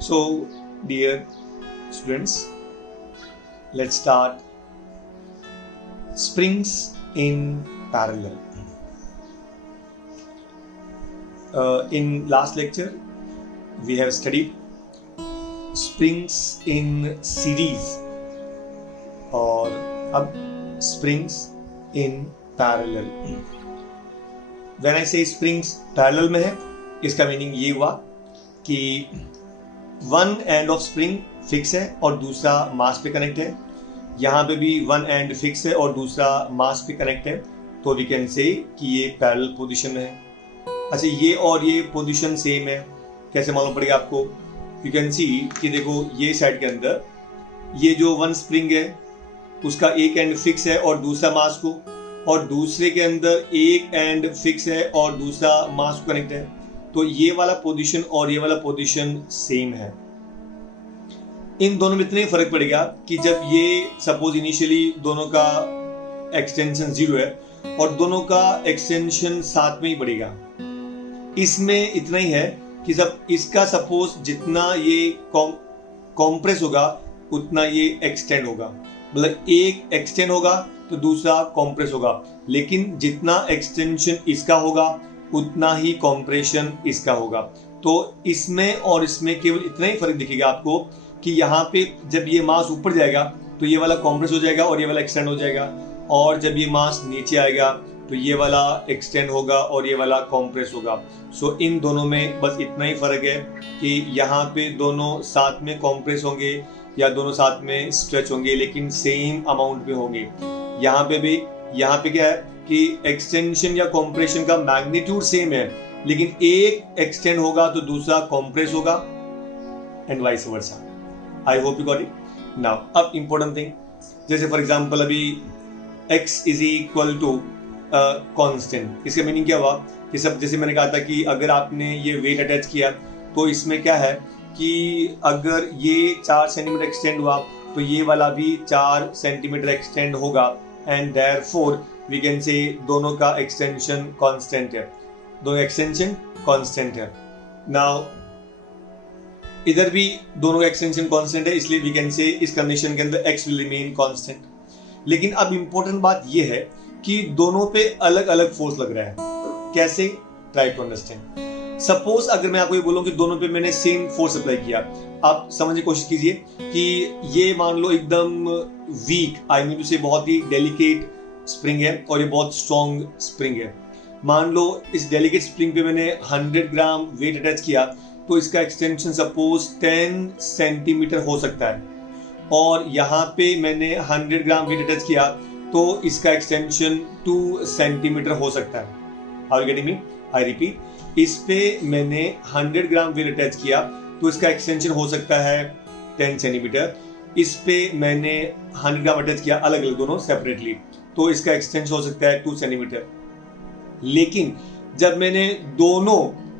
So, dear students, let's start springs in parallel. In last lecture, we have studied springs in series और अब springs in parallel. When I say springs parallel में है, इसका meaning ये हुआ कि one end of spring fix है और दूसरा मास पे कनेक्ट है. यहाँ पे भी वन एंड फिक्स है और दूसरा मास पे कनेक्ट है, तो वी कैन से कि ये पैरेलल पोजीशन में है. अच्छा, ये और ये पोजीशन सेम है, कैसे मालूम पड़ेगा आपको? यू कैन सी कि देखो ये साइड के अंदर ये जो वन स्प्रिंग है उसका एक एंड फिक्स है और दूसरा मास को, और दूसरे के अंदर एक एंड फिक्स है और दूसरा मास को कनेक्ट है, तो ये वाला पोजीशन और ये वाला पोजीशन सेम है. इन दोनों में इतना ही फर्क पड़ेगा कि जब ये सपोज इनिशियली दोनों का एक्सटेंशन 0 है और दोनों का एक्सटेंशन साथ में ही बढ़ेगा. इसमें इतना ही है कि जब इसका सपोज जितना ये कॉम्प्रेस होगा उतना ये एक्सटेंड होगा, मतलब एक एक्सटेंड होगा तो दूसरा कॉम्प्रेस होगा, लेकिन जितना एक्सटेंशन इसका होगा उतना ही कॉम्प्रेशन इसका होगा. तो इसमें और इसमें केवल इतना ही फर्क दिखेगा आपको कि यहाँ पे जब ये मास ऊपर जाएगा तो ये वाला कॉम्प्रेस हो जाएगा और ये वाला एक्सटेंड हो जाएगा, और जब ये मास नीचे आएगा तो ये वाला एक्सटेंड होगा और ये वाला कॉम्प्रेस होगा. सो इन दोनों में बस इतना ही फर्क है कि यहाँ पे दोनों साथ में कॉम्प्रेस होंगे या दोनों साथ में स्ट्रेच होंगे, लेकिन सेम अमाउंट में होंगे. यहाँ पे भी यहाँ पे क्या है कि एक्सटेंशन या कॉम्प्रेशन का मैग्नीट्यूड सेम है, लेकिन एक एक्सटेंड होगा तो दूसरा कॉम्प्रेस होगा and vice versa. I hope you got it. Now अब इंपॉर्टेंट थिंग, जैसे फॉर एग्जांपल अभी x is equal to constant. इसका मीनिंग क्या हुआ कि सब जैसे मैंने कहा था कि अगर आपने ये वेट अटैच किया तो इसमें क्या है कि अगर ये 4 सेंटीमीटर एक्सटेंड हुआ तो ये वाला भी 4 सेंटीमीटर एक्सटेंड होगा, and therefore we can say दोनों का एक्सटेंशन कांस्टेंट है, दोनों एक्सटेंशन कांस्टेंट है. नाउ इधर भी दोनों का एक्सटेंशन कांस्टेंट है, इसलिए वी कैन से इस कंडीशन के अंदर x विल रिमेन कांस्टेंट. लेकिन अब इंपॉर्टेंट बात ये है कि दोनों पे अलग अलग फोर्स लग रहा है. कैसे? Try to understand. सपोज अगर मैं आपको ये बोलूं कि दोनों पे मैंने सेम फोर्स अप्लाई किया, आप समझने की कोशिश कीजिए कि ये मान लो एकदम वीक, आई मीन टू से बहुत ही डेलिकेट स्प्रिंग है और ये बहुत स्ट्रॉन्ग स्प्रिंग है. मान लो इस डेलिकेट स्प्रिंग पे मैंने 100 ग्राम वेट अटैच किया तो इसका एक्सटेंशन सपोज 10 सेंटीमीटर हो सकता है, और यहाँ पे मैंने 100 ग्राम वेट अटैच किया तो इसका एक्सटेंशन 2 सेंटीमीटर हो सकता है. Are you getting me? I repeat, इस पे मैंने 100 ग्राम वेट अटैच किया तो इसका एक्सटेंशन हो सकता है 10 सेंटीमीटर. इस पे मैंने 100 ग्राम अटैच किया अलग अलग दोनों सेपरेटली, तो इसका एक्सटेंशन हो सकता है 2 सेंटीमीटर. लेकिन जब मैंने दोनों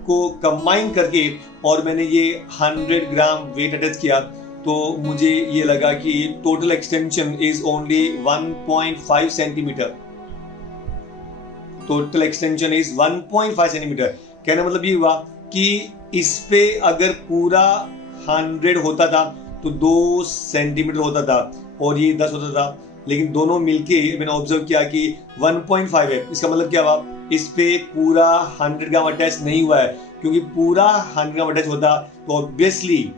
को कंबाइन करके और मैंने ये 100 ग्राम वेट अटैच किया तो मुझे ये लगा कि total extension is only 1.5 centimetre. Total extension is 1.5 centimetre. कहने मतलब ये हुआ कि इस पे अगर पूरा 100 होता था तो 2 सेंटीमीटर होता था और ये 10 होता था, लेकिन दोनों मिलके मैंने ऑब्जर्व किया कि 1.5 है. इसका मतलब क्या हुआ, इस पे पूरा 100 ग्राम अटैच नहीं हुआ है, क्योंकि पूरा 100 ग्राम अटैच होता तो ऑब्वियसली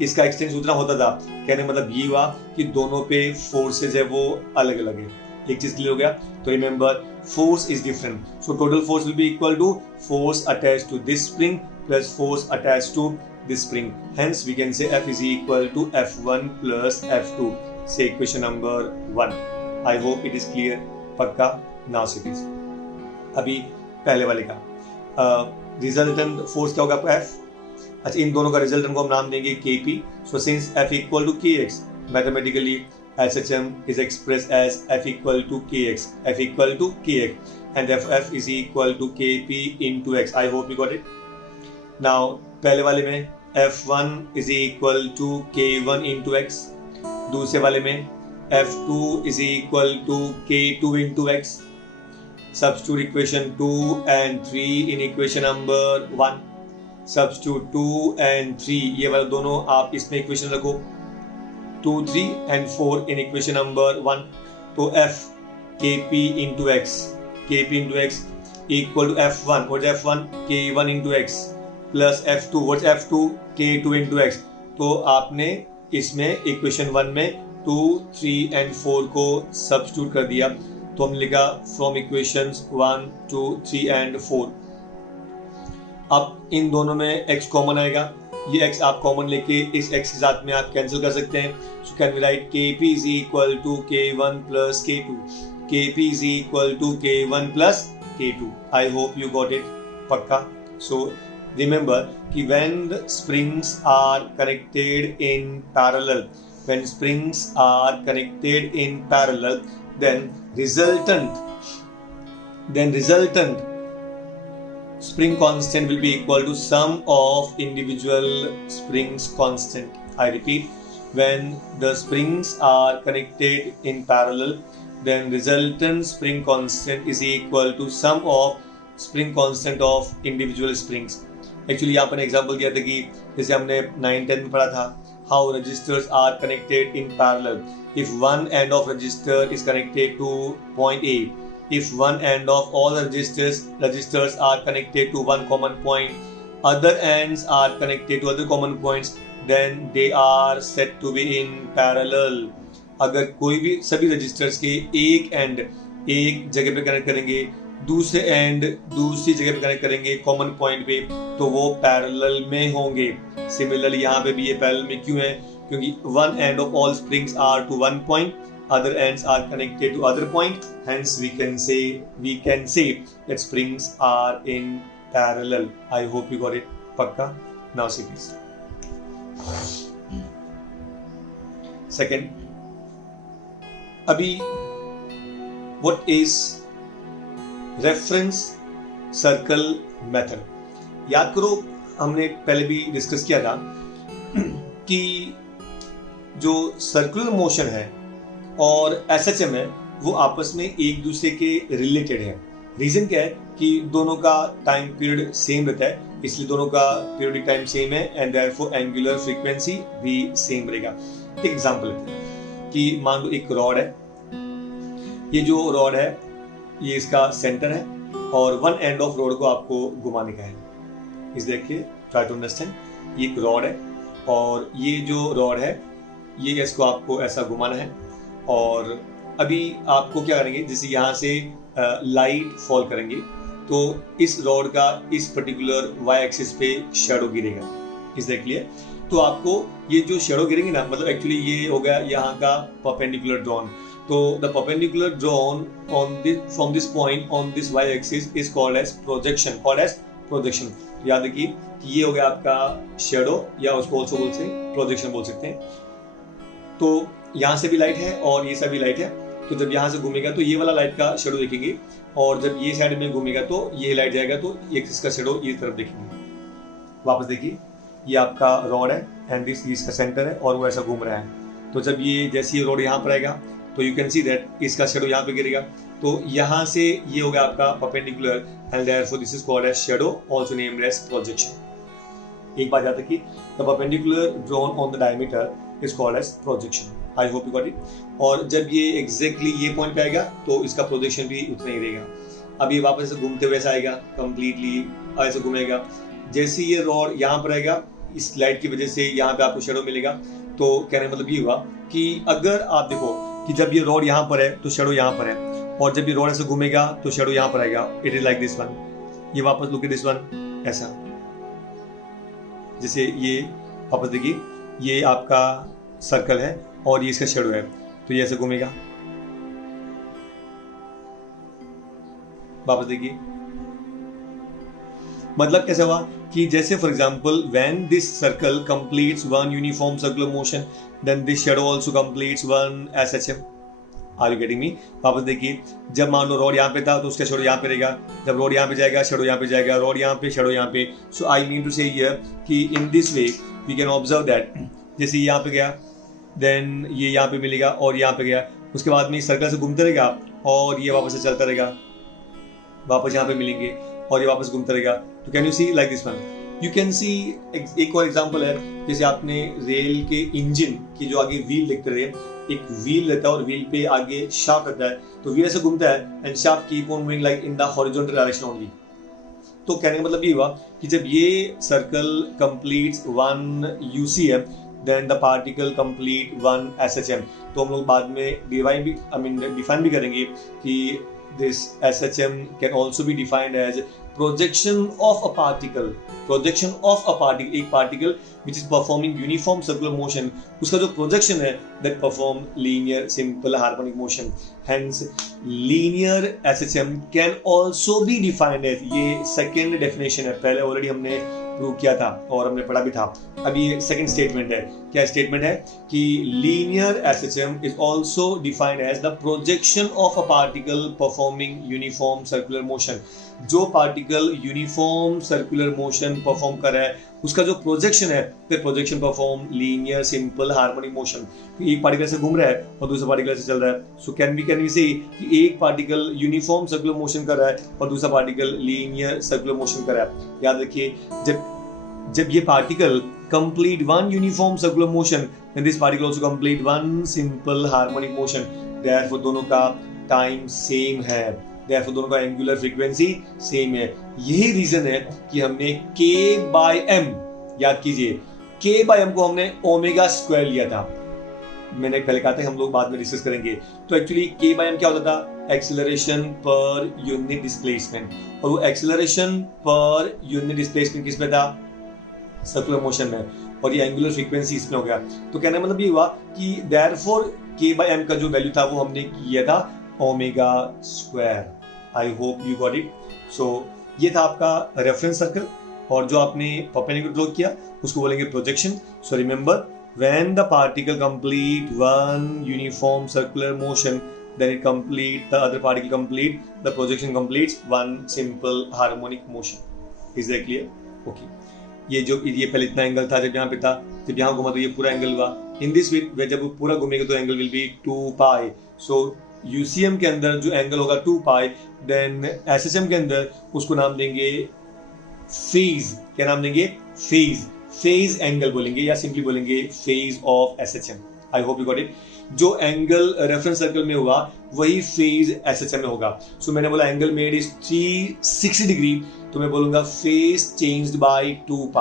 इसका एक्सटेंशन उतना होता था. कहने मतलब ये हुआ कि दोनों पे फोर्सेज है वो अलग अलग है. एक चीज क्लियर हो गया? तो remember, force is different. So total force will be equal to force attached to this spring plus force attached to this spring. Hence we can say F is equal to F1 plus F2. Say equation number 1. I hope it is clear. पक्का? Now say please अभी पहले वाले का resultant force क्या होगा आपका? F. अच्छा, इन दोनों का रिजल्टेंट को हम नाम देंगे Kp. So since F equal to Kx, mathematically SHM is expressed as F equal to Kx, F equal to Kx, and F is equal to Kp into x. I hope you got it. Now पहले वाले में F1 is equal to K1 into x, दूसरे वाले में F2 is equal to K2 into x. Substitute equation 2 and 3 in equation number 1. Substitute 2 and 3, ये वाला दोनों आप इसमें इक्वेशन रखो, 2, 3 and 4 इन इक्वेशन नंबर 1. तो f kp into x, kp into x equal to f1. What is f1? k1 into x plus f2. What is f2? k2 into x. तो आपने इसमें इक्वेशन 1 में 2, 3 and 4 को substitute कर दिया, तो हमने लिखा फ्रॉम इक्वेशंस 1, 2, 3 and 4. अब इन दोनों में x कॉमन आएगा, ये x आप कॉमन लेके इस x के साथ में आप कैंसिल कर सकते हैं. So can we write kp is equal to k1 plus k2. kp is equal to k1 plus k2. I hope you got it. पक्का. So remember कि when the springs are connected in parallel, when springs are connected in parallel, then resultant spring constant will be equal to sum of individual springs constant. I repeat, when the springs are connected in parallel, then resultant spring constant is equal to sum of spring constant of individual springs. Actually यहाँ पर example दिया था कि जैसे हमने 9-10 में पढ़ा था, how registers are connected in parallel. If one end of register is connected to point A, if one end of all registers are connected to one common point, other ends are connected to other common points, then they are said to be in parallel. अगर कोई भी सभी registers के एक and एक जगह पे connect करेंगे, दूसरे एंड दूसरी जगह पे कनेक्ट करेंगे कॉमन पॉइंट पे, तो वो पैरेलल में होंगे. सिमिलरली यहाँ पे भी ये पैरेलल में क्यों है? क्योंकि one end of all springs are to one point, other ends are connected to other point, hence we can say that springs are in parallel. I hope you got it. Pakka. Now see this. Second, अभी what is reference circle method? याद करो हमने पहले भी discuss किया था कि जो सर्कुलर मोशन है और SHM है वो आपस में एक दूसरे के रिलेटेड है. रीजन क्या है कि दोनों का टाइम पीरियड सेम रहता है, इसलिए दोनों का पीरियडिक टाइम सेम है एंड देयरफॉर एंगुलर फ्रीक्वेंसी भी सेम रहेगा. एक एग्जांपल लेते हैं कि मान लो एक रॉड है, ये जो रॉड है ये इसका सेंटर है और वन एंड ऑफ रॉड को आपको घुमाने का है. इस देखिए, ट्राई टू अंडरस्टैंड. ये एक रॉड है और ये जो रॉड है ये इसको आपको ऐसा घुमाना है और अभी आपको क्या करेंगे, जैसे यहाँ से लाइट फॉल करेंगे तो इस रॉड का इस पर्टिकुलर वाई एक्सिस पे शैडो गिरेगा. इस देख लिए, तो आपको ये जो शैडो गिरेंगे ना, मतलब एक्चुअली ये हो गया यहाँ का परपेंडिकुलर ड्रॉन. तो the perpendicular drawn on this from this point on this y axis is called as projection. याद रखिए कि ये हो गया आपका शैडो या उसको ऑल्सो प्रोजेक्शन बोल सकते हैं. तो यहाँ से भी लाइट है और ये सभी लाइट है, तो जब यहाँ से घूमेगा तो ये वाला लाइट का शेडो देखेंगे और जब ये साइड में घूमेगा तो ये लाइट जाएगा तो इसका शेडो ये तरफ देखेंगे. वापस देखिए, ये आपका रॉड है एंड दिस इसका सेंटर है और वो ऐसा घूम रहा है. तो जब ये जैसे ये रॉड यहाँ पर आएगा तो यू कैन सी दैट इसका शेडो यहाँ पे गिरेगा. तो यहाँ से ये हो गया आपका perpendicular and therefore this is called as shadow, also named as projection. एक बात याद रखिए, the perpendicular drawn on the diameter is called as projection. I hope you got it. और जब ये एग्जैक्टली ये पॉइंट पे आएगा तो इसका प्रोजेक्शन भी उतना ही रहेगा. अब ये वापस से घूमते हुए ऐसा आएगा, कंप्लीटली ऐसे घूमेगा. जैसे ये रॉड यहाँ पर आएगा, इस लाइट की वजह से यहाँ पे आपको शेडो मिलेगा. तो कहने मतलब ये हुआ कि अगर आप देखो कि जब ये रॉड यहाँ पर है तो शेडो यहाँ पर है और जब ये रॉड ऐसे घूमेगा तो शेडो यहाँ पर आएगा. It is like this one. ये वापस लुक एट दिस वन, ऐसा. जैसे ये वापस देखिए, ये आपका सर्कल है और ये इसका शेडो है, तो ये ऐसे घूमेगा. वापस देखिए, मतलब कैसे हुआ कि जैसे for example when this circle completes one uniform circular motion then this shadow also completes one SHM. Are you getting me? वापस देखिए, जब मान लो रॉड यहाँ पे था तो उसका शेडो यहाँ पे रहेगा, जब रॉड यहाँ पे जाएगा शेडो यहाँ पे जाएगा, रॉड यहाँ पे शेडो यहाँ पे. So I mean to say here कि in this way we can observe that जैसे यहाँ पे गया देन ये यहाँ पे मिलेगा और यहाँ पे गया, उसके बाद में सर्कल से घूमते रहेगा और ये वापस से चलता रहेगा, वापस यहाँ पे मिलेंगे और ये वापस घूमता रहेगा. तो can you see like this one. You can see, एक और एग्जांपल है, जैसे आपने रेल के इंजन की जो आगे व्हील देखते रहे, एक व्हील रहता है और व्हील पे आगे शाफ्ट रहता है, तो व्हील ऐसे घूमता है and shaft keep on moving like in the horizontal direction only. तो कहने का मतलब ये हुआ कि जब ये circle completes one UCM then the particle complete one SHM. तो हम लोग बाद में डिफाइन भी करेंगे कि this SHM can also be defined as projection of a particle, एक particle which is performing uniform circular motion, उसका जो projection है that perform linear simple harmonic motion, hence linear SHM can also be defined as, ये second definition है, पहले already हमने prove किया था और हमने पढ़ा भी था। अब ये सेकंड स्टेटमेंट है, क्या स्टेटमेंट है कि linear SHM is also defined as the projection of a particle performing uniform circular motion. जो particle uniform circular motion perform कर रहा है उसका जो प्रोजेक्शन है, फिर projection perform linear simple harmonic motion. एक पार्टिकल से घूम रहा है और दूसरा पार्टिकल से चल रहा है, सो कैन वी से कि एक पार्टिकल यूनिफॉर्म सर्कुलर मोशन कर रहा है और दूसरा पार्टिकल लीनियर सर्कुलर मोशन कर रहा है। याद रखिए, जब ये particle complete one uniform circular motion then this particle also complete one simple harmonic motion. Therefore दोनों का टाइम सेम है, देयरफॉर दोनों का एंगुलर फ्रीक्वेंसी सेम है। यही रीजन है कि हमने k/m, याद कीजिए k/m को हमने ओमेगा स्क्वायर लिया था। मैंने पहले कहा था हम लोग बाद में डिस्कस करेंगे। तो एक्चुअली k/m क्या होता था? एक्सेलरेशन पर यूनिट डिस्प्लेसमेंट, और वो एक्सेलरेशन पर यूनिट डिस्प्लेसमेंट किस पे था? सर्कुलर मोशन में, और ये एंगुलर फ्रीक्वेंसी इसमें हो गया। तो कहने का मतलब ये हुआ कि देयरफॉर k/m का जो वैल्यू था वो हमने किया था omega square. I hope you got it. So ये था आपका रेफरेंस सर्कल, और जो आपने परपेंडिकुलर ड्रॉ किया उसको बोलेंगे projection. So remember, when the particle complete one uniform circular motion then it complete the other particle complete the projection completes one simple harmonic motion. Is that clear? Okay. ये पहले इतना angle था, जब यहाँ पे था, जब यहाँ घुमा तो ये पूरा एंगल हुआ। इन दिस वे जब वो पूरा घूमेगा तो angle will be 2π। So UCM के अंदर जो एंगल होगा 2π, देन एसएचएम के अंदर उसको नाम देंगे फेज। क्या नाम देंगे? फेज एंगल बोलेंगे, या सिंपली बोलेंगे phase of SHM. I hope you got it. जो एंगल रेफरेंस सर्कल में हुआ वही फेज एसएचएम में होगा। सो मैंने बोला एंगल मेड इज 360 डिग्री, तो मैं बोलूंगा phase changed by 2π।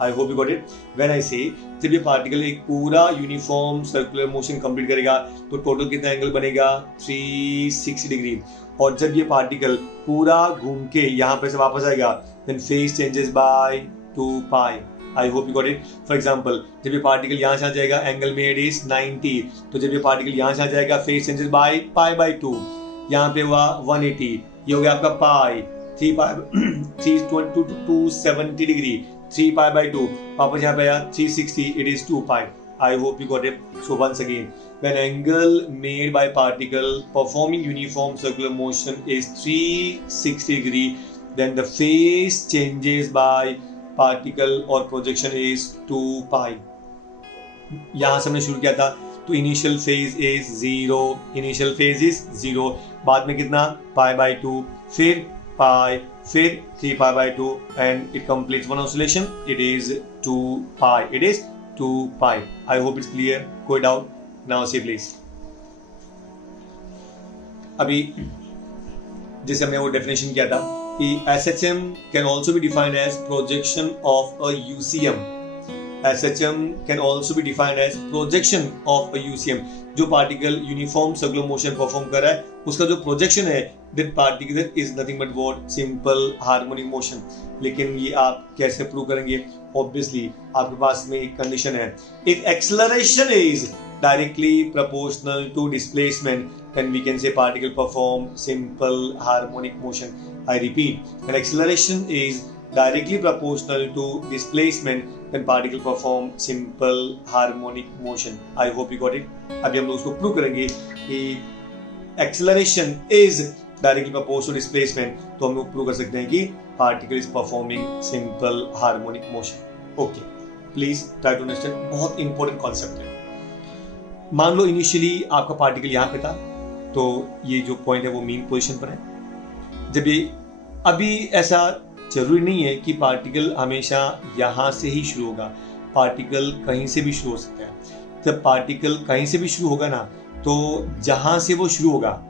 I hope you got it. When I say, जब ये पार्टिकल एक पूरा यूनिफॉर्म सर्कुलर मोशन कंप्लीट करेगा तो टोटल कितना एंगल बनेगा? 360 डिग्री। और जब ये पार्टिकल पूरा घूम के यहाँ पे से वापस आएगा then phase changes by 2π। I hope you got it. For example, जब ये पार्टिकल यहाँ से आ जाएगा एंगल मेड इज 90, तो जब ये पार्टिकल यहाँ से आ जाएगा फेज चेंजेस बाय π/2। यहाँ पे हुआ 180, ये हो गया आपका पाई 270 डिग्री, 3π/2। वापस यहाँ पे आया 360, it is 2π। I hope you got it. So once again, when angle made by particle performing uniform circular motion is 360 degree, then the phase changes by particle or projection is 2π। यहां से हमने शुरू किया था, तो इनिशियल फेज इज 0, बाद में कितना? π/2, फिर π, फिर 3π/2 and it completes one oscillation, it is 2π। I hope it's clear. कोई डाउट? Now say please. अभी जैसे हमने वो डेफिनेशन किया था कि SHM can also be defined as projection of a UCM. SHM can also be defined as projection of a UCM. जो particle uniform circular motion perform कर रहा है उसका जो प्रोजेक्शन है that particle is nothing but what? Simple harmonic motion. लेकिन ये आप कैसे प्रूव करेंगे? ऑब्वियसली आपके पास में एक कंडीशन है, if acceleration is directly proportional to displacement, then we can say particle perform simple harmonic motion. I repeat, when acceleration is directly proportional to displacement, then particle perform simple harmonic motion. I hope you got it. अभी हम लोग उसको prove करेंगे कि acceleration is directly proportional to displacement, तो हम लोग prove कर सकते हैं कि particle is performing simple harmonic motion. Okay, please try to understand. बहुत important concept है। मान लो इनिशियली आपका पार्टिकल यहाँ पे था, तो ये जो पॉइंट है वो मीन पोजीशन पर है। जब ये अभी ऐसा जरूरी नहीं है कि पार्टिकल हमेशा यहाँ से ही शुरू होगा, पार्टिकल कहीं से भी शुरू हो सकता है। जब पार्टिकल कहीं से भी शुरू होगा ना, तो जहाँ से वो शुरू होगा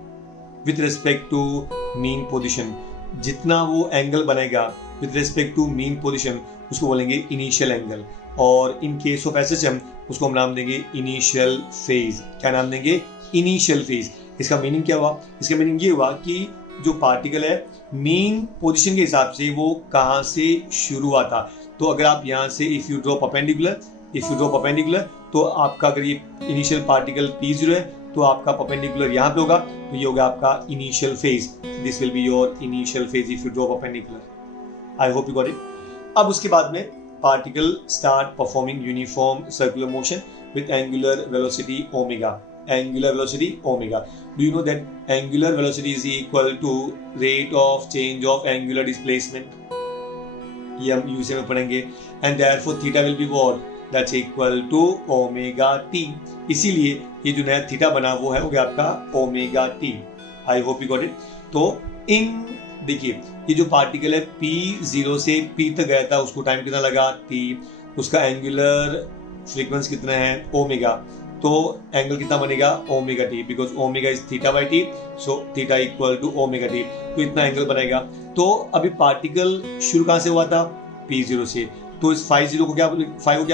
with respect to mean position, जितना वो एंगल बनेगा with respect to mean position, उसको बोलेंगे इनिशियल एंगल। और इन केस ऑफ एसएचएम उसको हम नाम देंगे इनिशियल फेज। क्या नाम देंगे? Initial phase. इसका मीनिंग क्या हुआ? इसका मीनिंग ये हुआ कि जो पार्टिकल है मीन पोजीशन के हिसाब से वो कहाँ से शुरू हुआ था। तो अगर आप यहाँ से इफ यू ड्रॉ परपेंडिकुलर, तो आपका अगर ये इनिशियल पार्टिकल P0 है तो आपका परपेंडिकुलर यहाँ पे होगा, तो ये होगा आपका initial phase. This will be your initial phase if you draw perpendicular. I hope you got it. अब उसके बाद में particle start performing uniform circular motion with angular velocity omega. Angular velocity omega. Do you know that angular velocity is equal to rate of change of angular displacement? ये हम यूसे में पढ़ेंगे। And therefore theta will be what? That's equal to omega t. इसीलिए ये जो नया theta बना वो है हो गया आपका omega T. I hope you got it. तो देखिए ये जो पार्टिकल है P0 से P तक गया था, उसको टाइम कितना लगा? T। उसका एंगुलर फ्रीक्वेंसी कितना है? ओमेगा। तो एंगल कितना बनेगा? Omega t, because omega is theta by t, so theta equal to omega t. तो इतना एंगल बनेगा। तो अभी पार्टिकल शुरू कहाँ से हुआ था? P0 से। तो इस 5 को क्या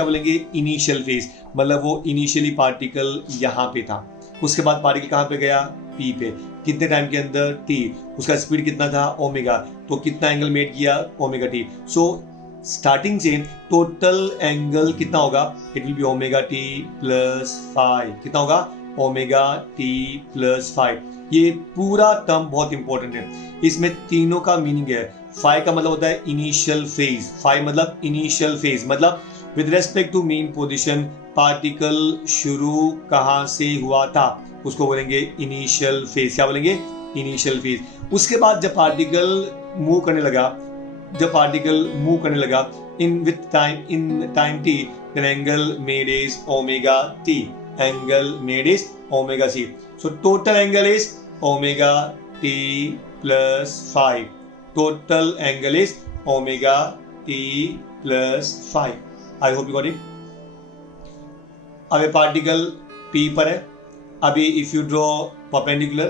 बोलेंगे? Initial phase. मतलब वो इनिशियली पार्टिकल यहाँ पे था, उसके बाद पार्टिकल कहाँ पे गया? P पे। कितने टाइम के अंदर? T। उसका स्पीड कितना था? ओमेगा। तो कितना एंगल मेड किया? Omega T. सो स्टार्टिंग से टोटल एंगल कितना होगा? It will be omega T plus 5। कितना होगा? Omega T plus 5। ये पूरा टर्म बहुत इंपॉर्टेंट है, इसमें तीनों का मीनिंग है। 5 का मतलब होता है इनिशियल फेज। 5 मतलब इनिशियल फेज, मतलब with respect to mean position particle शुरू कहाँ से हुआ था उसको बोलेंगे इनिशियल फेज। क्या बोलेंगे? Initial phase. उसके बाद जब पार्टिकल मूव करने लगा in time t, then angle made is omega t. Angle made is omega c. So total angle is omega t plus 5. Total angle is omega t plus 5. I hope you got it. अब ये particle P पर है। अभी if you draw perpendicular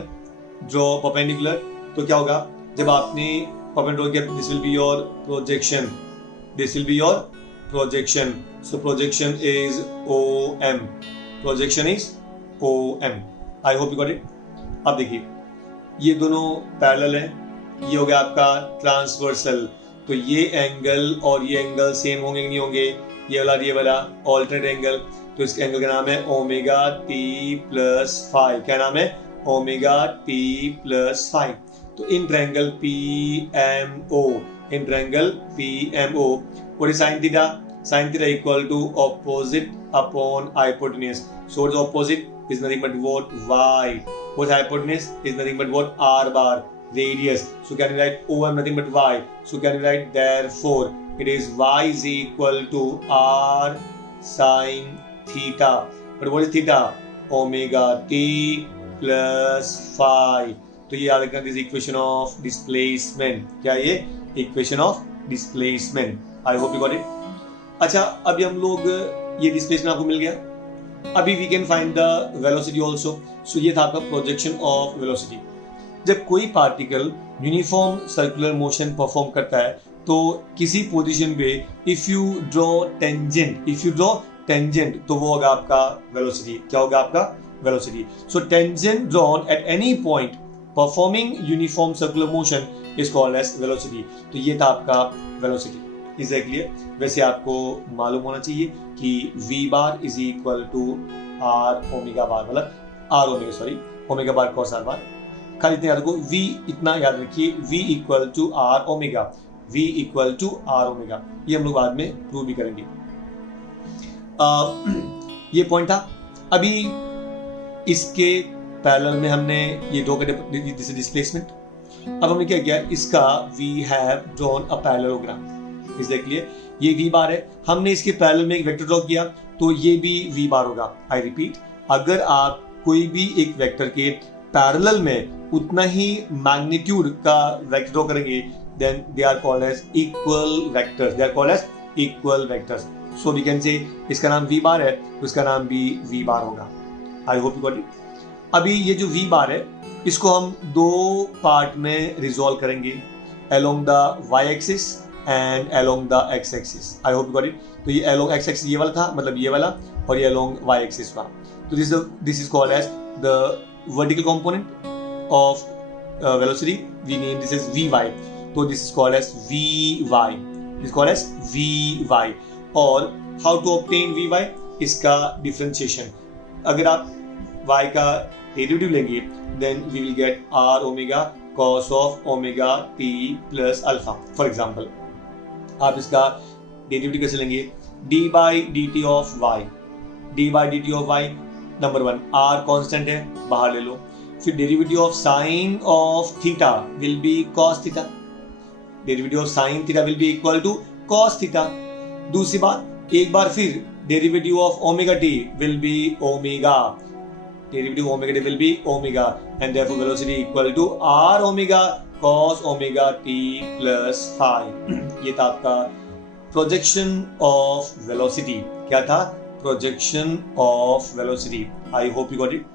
तो क्या होगा? जब आपने perpendicular gap, this will be your projection. So projection is OM. I hope you got it. अब देखिए ये दोनों पैरेलल है, ये हो गया आपका ट्रांसवर्सल। तो ये एंगल और ये एंगल सेम होंगे कि नहीं होंगे? ये वाला ऑल्टरनेट एंगल। तो इसके एंगल का नाम है ओमेगा टी प्लस 5। क्या नाम है? Omega T plus 5। तो in triangle PMO, what is sin theta? Sin theta equal to opposite upon hypotenuse. So what is opposite? Is nothing but what? Y. What hypotenuse? Is nothing but what? R bar. Radius. So can you write OM nothing but Y? So can you write therefore it is Y is equal to R sin theta. But what is theta? Omega t plus 5. तो ये याद रखना, this equation of displacement. क्या ये? Equation of displacement. I hope you got it. अच्छा, अभी हम लोग ये डिस्प्लेसमेंट आपको मिल गया। अभी we can find the velocity also. So ये था आपका प्रोजेक्शन ऑफ वेलोसिटी। जब कोई particle uniform circular motion perform करता है तो किसी पोजीशन पे इफ यू ड्रॉ टेंजेंट तो वो होगा आपका वेलोसिटी। क्या होगा आपका? Velocity. So tangent drawn at any point performing uniform circular motion is called as velocity. तो ये था आपका velocity. Is that clear? वैसे आपको मालूम होना चाहिए कि V bar is equal to R omega bar, मतलब omega bar cos R bar। खाली इतना याद रखो, V इतना याद रखिए, V equal to R omega। ये हम लोग बाद में प्रूव भी करेंगे। ये पॉइंट था। अभी इसके पैरेलल में हमने ये ड्रॉ कर दिस डिस्प्लेसमेंट। अब हमने क्या किया? इसका we have drawn a parallelogram. Is that clear? ये वी बार है, हमने इसके पैरेलल में एक वेक्टर ड्रॉ किया तो ये भी वी बार होगा। आई रिपीट, अगर आप कोई भी एक वेक्टर के पैरेलल में उतना ही मैग्नीट्यूड का वेक्टर ड्रॉ करेंगे, then they are called as equal vectors. They are called as equal vectors. So we can say इसका नाम v बार है तो इसका नाम भी v बार होगा. I hope you got it. अभी ये जो v बार है इसको हम दो पार्ट में रिजॉल्व करेंगे, along the y axis and along the x axis. I hope you got it. तो ये along x axis ये वाला था, मतलब ये वाला, और ये along y axis था. तो this is called as the vertical component of velocity. We name this as vy. तो this is called as vy. This called as vy. और हाउ टू ऑब्टेन vy, इसका डिफरेंशिएशन. अगर आप y का derivative लेंगे then we will get r omega cos of omega t plus alpha. For example आप इसका derivative कैसे लेंगे? d by dt of y. d by dt of y, number one r constant है, बाहर ले लो. फिर derivative of sine of theta will B cos theta. Derivative of sine theta will be equal to cos theta. दूसरी बात, एक बार फिर derivative of omega t will be omega. Derivative omega t will be omega and therefore velocity equal to r omega cos ओमेगा t plus phi. ये था आपका projection of velocity. क्या था? Projection of velocity. I hope you got it.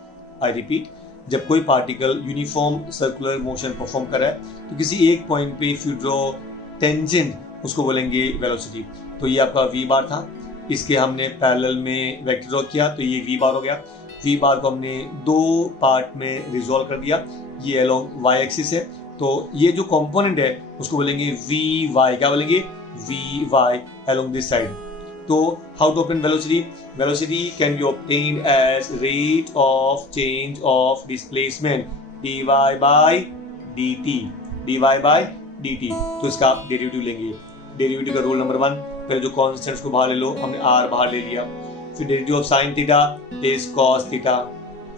I repeat, जब कोई particle uniform circular motion perform कर रहा है तो किसी एक पॉइंट पे इफ यू ड्रॉ टेंजेंट, उसको बोलेंगे वेलोसिटी. तो ये आपका v बार था, इसके हमने पैरेलल में वेक्टर ड्रॉ किया तो ये v बार हो गया. v बार को हमने दो पार्ट में रिजॉल्व कर दिया. ये अलोंग y एक्सिस है तो ये जो कंपोनेंट है उसको बोलेंगे vy. क्या बोलेंगे? vy along this side. तो how to obtain velocity? Velocity can be obtained as rate of change of displacement dy by dt. dy by dt. तो इसका आप डेरिवेटिव लेंगे. डेरिवेटिव का रूल नंबर वन, पहले जो कॉन्स्टेंट्स को बाहर ले लो, हमने r बाहर ले लिया. फिर derivative of sine theta is cos theta.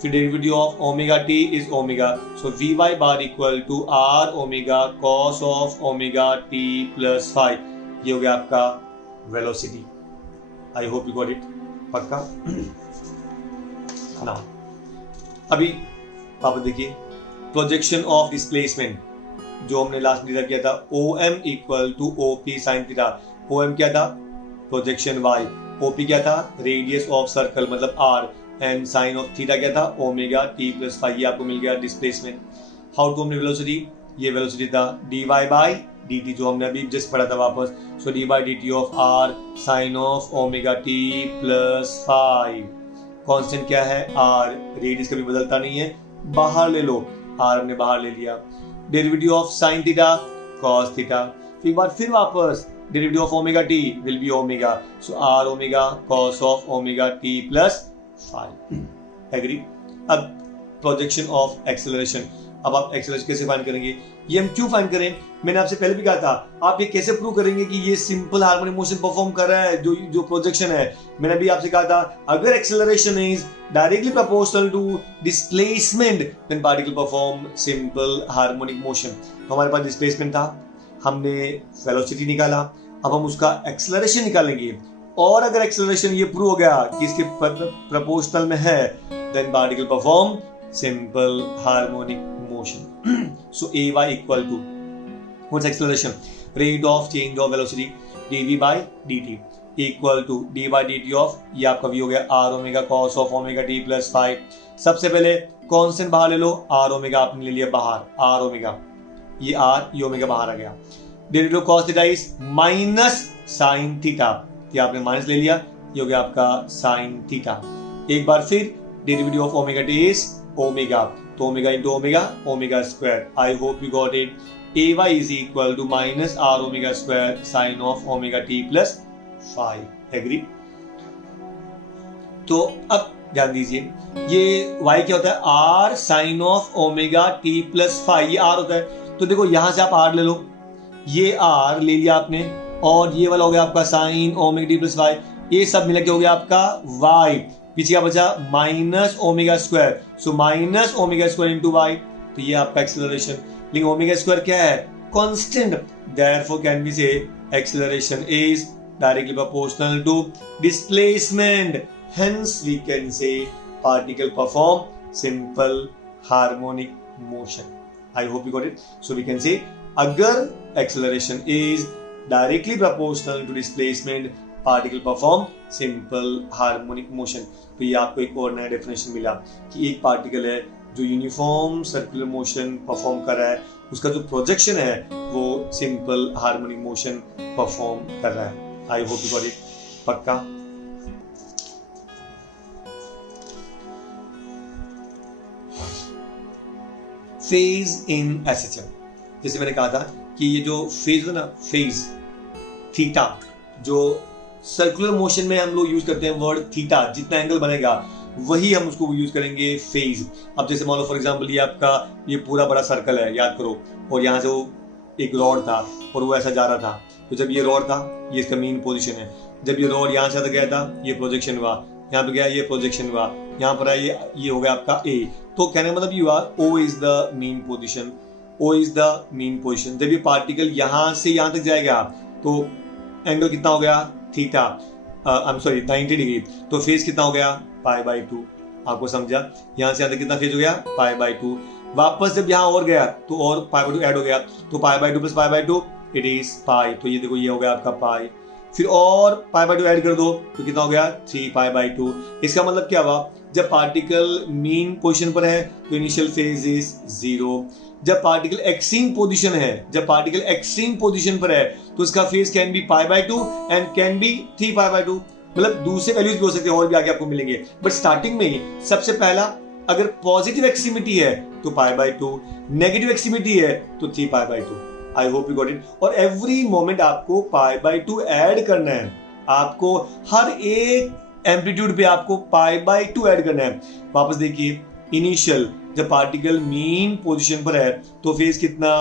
फिर derivative of omega t is omega. So vy bar equal to r omega cos of omega t plus phi. ये हो गया आपका velocity. I hope you got it. पक्का ना? अभी पापा देखिए, प्रोजेक्शन ऑफ डिस्प्लेसमेंट जो हमने लास्ट में डिराइव किया था, OM equal to OP sine theta. OM क्या था? Projection y. OP क्या था? रेडियस ऑफ सर्कल मतलब r. And sine of theta क्या था? Omega t plus phi. ये आपको मिल गया डिस्प्लेसमेंट. हाउ टू हमने वेलोसिटी, ये वेलोसिटी था dy बाई dt जो हमने अभी जस्ट पढ़ा था वापस. So d by dt of r sine of omega t plus phi. Constant क्या है? r. रेडियस कभी बदलता नहीं है, बाहर ले लो, r हमने बाहर ले लिया. Derivative of sine theta cos theta. एक बार फिर वापस derivative of omega t will be omega. So r omega cos of omega t plus phi. Agree? अब प्रोजेक्शन ऑफ एक्सेलरेशन. अब आप एक्सेलरेशन कैसे फाइंड करेंगे? ये हम क्यों फाइंड करें? मैंने आपसे पहले भी कहा था, आप ये कैसे प्रूव करेंगे कि ये सिंपल हार्मोनिक मोशन परफॉर्म कर रहा है जो प्रोजेक्शन है? मैंने भी आपसे कहा था, अगर acceleration is directly proportional to displacement then particle perform simple harmonic motion. तो हमारे पास डिस्प्लेसमेंट था, हमने वेलोसिटी निकाला, अब हम उसका एक्सेलरेशन निकालेंगे. और अगर एक्सेलरेशन ये प्रूव हो गया कि इसके प्रोपोर्शनल में है then particle perform simple harmonic motion. So Ay equal to, what's acceleration? Rate of change of velocity dv by dt equal to d by dt of, ये आपका v हो गया r omega cos of omega t plus phi. सबसे पहले constant बाहर ले लो, r omega आपने ले लिया बाहर, r ओमेगा, ये r ये ओमेगा बाहर आ गया. Derivative of cos theta is minus sin theta, ये आपने माइनस ले लिया, ये हो गया आपका sin थीटा. एक बार फिर derivative of omega t is omega, तो omega into omega, omega square. I hope you got it. Ay is equal to minus r omega square sine of omega t plus phi. Agree? तो अब ध्यान दीजिए, ये y क्या होता है? r sine of omega t plus phi. ये r होता है. तो देखो यहां से आप r ले लो, ये r ले लिया आपने, और ये वाला हो गया आपका sine omega t plus phi. ये सब मिला के हो गया आपका y. पीछे क्या बचा? Minus omega square. So minus omega square into y. तो ये आपका एक्सेलरेशन. लेकिन ओमेगा स्क्वायर क्या है? Constant. Therefore can be say acceleration is directly proportional to displacement. Hence we can say particle perform simple harmonic motion. I hope you got it. So we can say अगर acceleration is directly proportional to displacement, particle perform simple harmonic motion. तो ये आपको एक और नया definition मिला कि एक पार्टिकल है जो यूनिफॉर्म सर्कुलर मोशन परफॉर्म कर रहा है, उसका जो प्रोजेक्शन है वो सिंपल हार्मोनिक मोशन परफॉर्म कर रहा है. I hope you got it. पक्का. Phase in SHM. जैसे मैंने कहा था कि ये जो फेज है ना, फेज थीटा, जो सर्कुलर मोशन में हम लोग यूज करते हैं वर्ड थीटा, जितना एंगल बनेगा वही हम उसको यूज करेंगे फेज. अब जैसे मान लो फॉर एग्जांपल ये आपका ये पूरा बड़ा सर्कल है, याद करो, और यहाँ से वो एक रॉड था और वो ऐसा जा रहा था. तो जब ये रॉड था, ये इसका मेन पोजीशन है. जब ये रॉड यहाँ से गया था, ये प्रोजेक्शन हुआ, यहाँ पे गया ये प्रोजेक्शन हुआ, यहाँ पर आया ये हो गया आपका ए. तो कहने का मतलब ये हुआ O is the mean position. O is the mean position. जब ये पार्टिकल यहाँ से यहाँ तक जाएगा तो एंगल कितना हो गया? Theta. I am sorry 90 degree. तो फेज कितना हो गया? π/2. आपको समझा? यहाँ से यहाँ तक कितना फेज हो गया? π/2. वापस जब यहाँ और गया तो और π/2 ऐड हो गया, तो π/2 प्लस π/2 इट इज पाई. तो ये देखो ये हो गया आपका पाई. फिर और π/2 ऐड कर दो तो कितना हो गया? 3π/2. इसका मतलब क्या हुआ? जब पार्टिकल मीन पोजीशन पर है तो इनिशियल फेज इज 0. जब पार्टिकल एक्सट्रीम पोजीशन है, जब पार्टिकल एक्सट्रीम पोजीशन पर है तो इसका phase can be π/2 and can be 3π/2. मतलब दूसरे वैल्यूज भी हो सकते हैं और भी आगे आपको मिलेंगे, बट स्टार्टिंग में ही सबसे पहला अगर पॉजिटिव एक्सट्रीमिटी है तो π/2, नेगेटिव एक्सट्रीमिटी है तो 3π/2. I hope you got it. और एवरी मोमेंट आपको π/2 ऐड करना है. आपको हर एक एम्पलीट्यूड पे आपको π/2 ऐड करना है. वापस देखिए, इनिशियल जब पार्टिकल मीन पोजीशन पर है तो फेज कितना?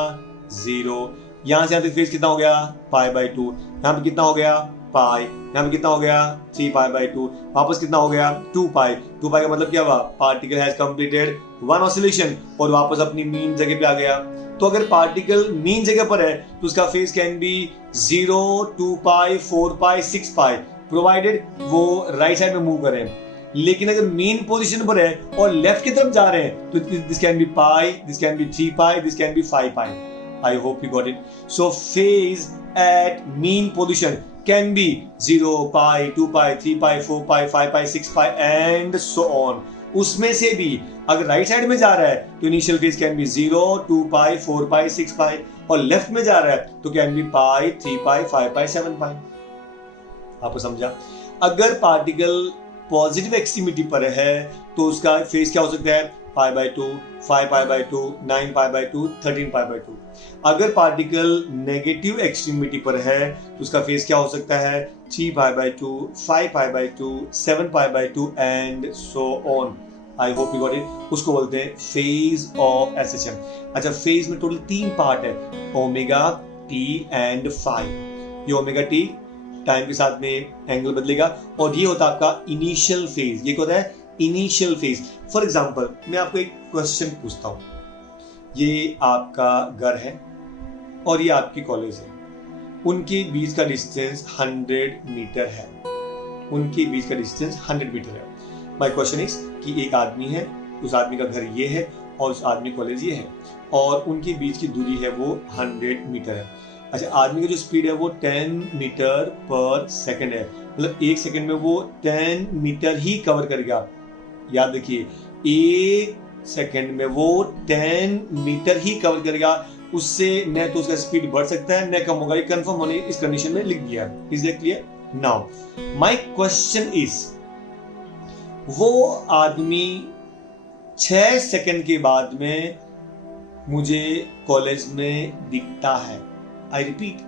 0. यहां से यहां तक फेज कितना हो गया? π/2. यहां पे कितना हो गया? पाई. यहाँ पे कितना हो गया? 3π/2. वापस कितना हो गया? 2π. 2π का मतलब क्या हुआ? Particle has completed one oscillation और वापस अपनी मीन जगह पे आ गया. तो अगर पार्टिकल मीन जगह पर है तो उसका फेज कैन बी 0, 2π, 4π, 6π, प्रोवाइडेड वो राइट साइड में मूव करें. लेकिन अगर मीन पोजीशन पर है और लेफ्ट की तरफ जा रहे हैं तो this can be pi, this can be 3π, this can be 5π. I hope you got it. So phase at mean position can be 0, pi, 2π, 3π, 4π, 5π, 6π and so on. उसमें से भी अगर राइट साइड में जा रहा है तो इनिशियल फेज कैन बी 0, 2π, 4π, 6π और लेफ्ट में जा रहा है तो कैन बी पाई, 3π, 5π, 7π. आपको समझा? अगर पार्टिकल पॉजिटिव एक्सट्रीमिटी पर है तो उसका फेज क्या हो सकता है? π/2, 5π/2, 9π/2, 13π/2. अगर पार्टिकल नेगेटिव एक्सट्रीमिटी पर है तो उसका फेज क्या हो सकता है? 3π/2, 5π/2, 7π/2 and so on. I hope you got it. उसको बोलते हैं फेज ऑफ एसएचएम. अच्छा, फेज में टोटल 3 पार्ट है, ओमेगा, टी एंड फाई. ये ओमेगा टी टाइम के साथ में एंगल बदलेगा और ये होता है आपका इनिशियल फेज. ये होता है इनिशियल फेज. फॉर एग्जाम्पल मैं आपको एक क्वेश्चन पूछता हूं. ये आपका घर है और ये आपकी कॉलेज है. उनके बीच का डिस्टेंस 100 मीटर है. उनके बीच का डिस्टेंस 100 मीटर है. माय क्वेश्चन इज कि एक आदमी है, उस आदमी का घर ये है और उस आदमी कॉलेज ये है और उनके बीच की दूरी है वो 100 मीटर है. अच्छा, आदमी की जो स्पीड है वो 10 मीटर पर सेकंड है. मतलब एक सेकंड में वो 10 मीटर ही कवर करेगा. याद रखिए, एक सेकंड में वो 10 मीटर ही कवर करेगा. उससे न तो उसका स्पीड बढ़ सकता है न कम होगा. ये कंफर्म होने इस कंडीशन में लिख दिया है. Is that clear? Now my question is, वो आदमी 6 सेकंड के बाद में मुझे कॉलेज में दिखता है. आई रिपीट,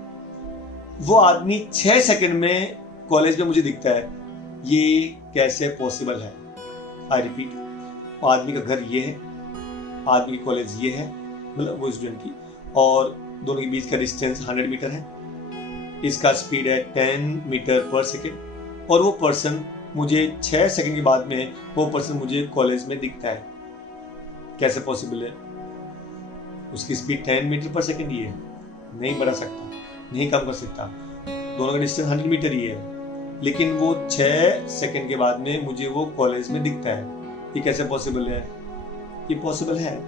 वो आदमी 6 सेकंड में कॉलेज में मुझे दिखता है. ये कैसे पॉसिबल है? आई रिपीट, आदमी का घर ये है, आदमी की कॉलेज ये है, मतलब वो स्टूडेंट की, और दोनों के बीच का डिस्टेंस 100 मीटर है. इसका स्पीड है 10 मीटर पर सेकेंड और वो पर्सन मुझे 6 सेकंड के बाद में वो पर्सन मुझे कॉलेज में दिखता है. कैसे पॉसिबल है? उसकी स्पीड 10 मीटर पर सेकेंड ही है, नहीं बढ़ा सकता, नहीं कम कर सकता. दोनों का डिस्टेंस 100 मीटर ही है, लेकिन वो 6 सेकंड के बाद में मुझे वो कॉलेज में दिखता है. ये कैसे पॉसिबल है? ये पॉसिबल है।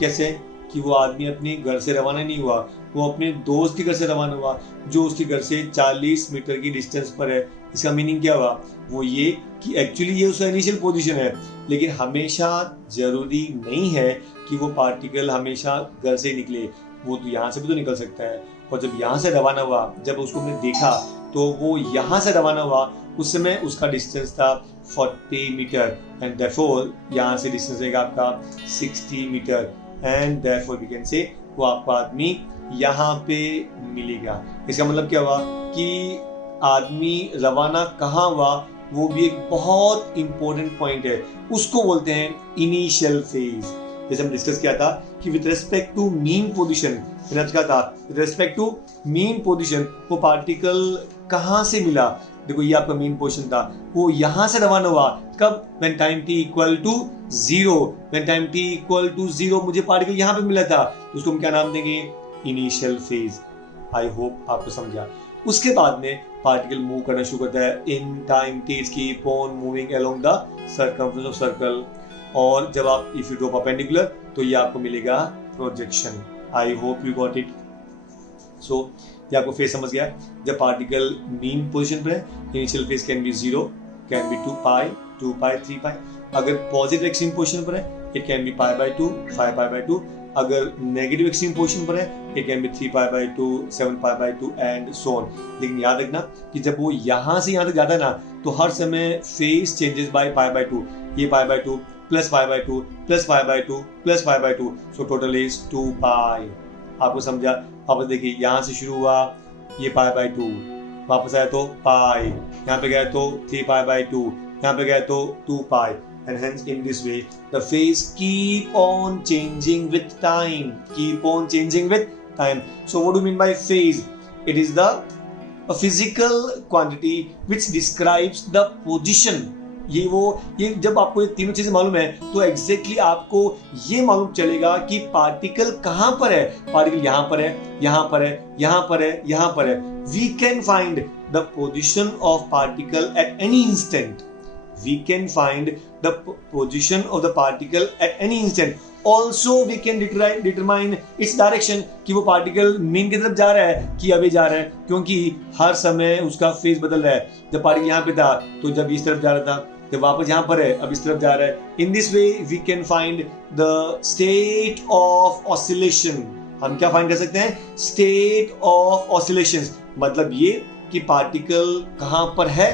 कैसे? कि वो आदमी अपने घर से रवाना नहीं हुआ, वो अपने दोस्त के घर से रवाना हुआ जो उसके घर से 40 मीटर की डिस्टेंस पर है। इसका मीनिंग क्या हुआ? वो ये कि एक्चुअली ये उसका इनिशियल पोजीशन है, लेकिन हमेशा जरूरी नहीं है कि वो पार्टिकल हमेशा घर से निकले। वो तो यहाँ से भी तो निकल सकता है। और जब यहाँ से रवाना हुआ, जब उसको हमने देखा तो वो यहाँ से रवाना हुआ, उस समय उसका डिस्टेंस था 40 मीटर एंड देयरफॉर यहाँ से डिस्टेंस रहेगा आपका 60 metre and therefore we can say वो आपको आदमी यहाँ पे मिलेगा। इसका मतलब क्या हुआ कि आदमी रवाना कहाँ हुआ, वो भी एक बहुत इंपॉर्टेंट पॉइंट है, उसको बोलते हैं इनिशियल फेज। जैसे हम डिस्कस किया था कि with respect to mean position, मैंने कहा था with respect to mean position वो पार्टिकल कहाँ से मिला। देखो ये आपका मीन पोजीशन था, वो यहाँ से रवाना हुआ। कब? When time t equal to 0। When time t equal to 0 मुझे पार्टिकल यहाँ पे मिला था, उसको हम क्या नाम देंगे? Initial phase. आई होप आपको समझा। उसके बाद में पार्टिकल मूव करना शुरू करता है। In time t it's keep on moving along the circumference of circle, और जब आप इफ यू ड्रॉ परपेंडिकुलर तो ये आपको मिलेगा projection. I hope you got it. So ये आपको फेज समझ गया। जब पार्टिकल मीन पोजीशन पर है, initial phase can B 0, can be 2 पाई, 2 पाई, 3 पाई। अगर पॉजिटिव एक्सट्रीम पोजीशन पर है, it can be pi by 2, 5 pi by 2। अगर नेगेटिव एक्सट्रीम पोजीशन पर है, it can be 3 pi by 2, 7 pi by 2 and so on. लेकिन याद रखना कि जब वो यहाँ से यहाँ तक जाता है ना, तो हर समय phase changes by pi by 2। ये pi by 2 plus pi by 2 plus pi by 2 plus pi by 2, so total is 2 पाई। आपको समझा? वापस देखिए, यहाँ से शुरू हुआ ये पाई बाय 2, वापस आया तो पाई, यहाँ पे गया तो 3 पाई बाय 2, यहाँ पे गया तो 2 पाई, and hence in this way the phase keep on changing with time, keep on changing with time. So what do you mean by phase? It is a physical quantity which describes the position. ये जब आपको ये तीनों चीजें मालूम है तो exactly आपको ये मालूम चलेगा कि पार्टिकल कहां पर है। पार्टिकल यहां पर है, यहां पर है, यहां पर है, यहां पर है। We can find the position of particle at any instant. We can find the position of the particle at any instant. Also we can determine its direction कि वो पार्टिकल मीन की तरफ जा रहा है कि अभी जा रहा है, क्योंकि हर समय उसका फेज बदल रहा है। जब पार्टिकल यहाँ पे था तो जब इस तरफ जा रहा था, जब वापस यहाँ पर है अब इस तरफ जा रहा है। In this way we can find the state of oscillation. हम क्या फाइंड कर सकते हैं? State of oscillation. मतलब ये कि पार्टिकल कहाँ पर है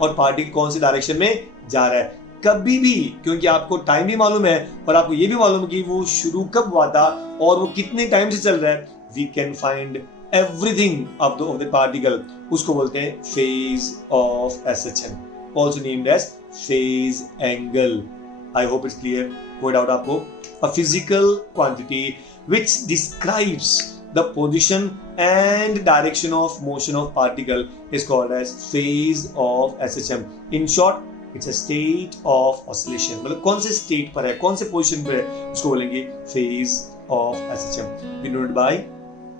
और पार्टिकल कौन सी डायरेक्शन में जा रहा है। कभी भी, क्योंकि आपको टाइम भी मालूम है और आपको ये भी मालूम है कि वो शुरू कब हुआ था और वो कितने टाइम से चल रहा है, we can find everything of the particle. उसको बोलते हैं phase of SHM, also named as phase angle. I hope it's clear. कोई डाउट आपको? A physical quantity which describes the position and direction of motion of particle is called as phase of SHM. In short, it's a state of oscillation. मतलब कौन से state पर है, कौन से position पर है, उसको बोलेंगे phase of SHM. Denoted by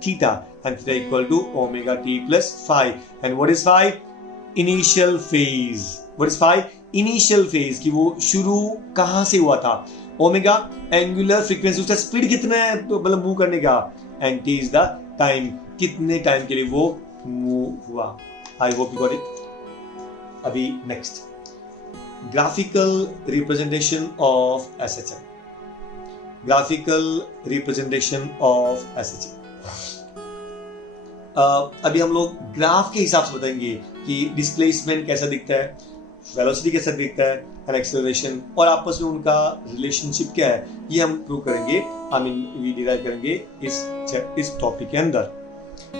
theta, and theta equal to omega t plus phi. And what is phi? Initial phase. What is phi? Initial phase कि वो शुरू कहाँ से हुआ था। ओमेगा एंगुलर फ्रीक्वेंसी, उसका स्पीड कितना है मतलब मूव करने का, and t is the time, कितने टाइम के लिए वो मूव हुआ। I hope you got it. अभी next, graphical representation of SHM. Graphical representation of SHM अभी हम लोग ग्राफ के हिसाब से बताएंगे कि डिस्प्लेसमेंट कैसा दिखता है, वेलोसिटी कैसा दिखता है, एंड एक्सेलरेशन, और आपस में उनका रिलेशनशिप क्या है, ये हम प्रूव करेंगे। वी डिराइव करेंगे इस टॉपिक के अंदर।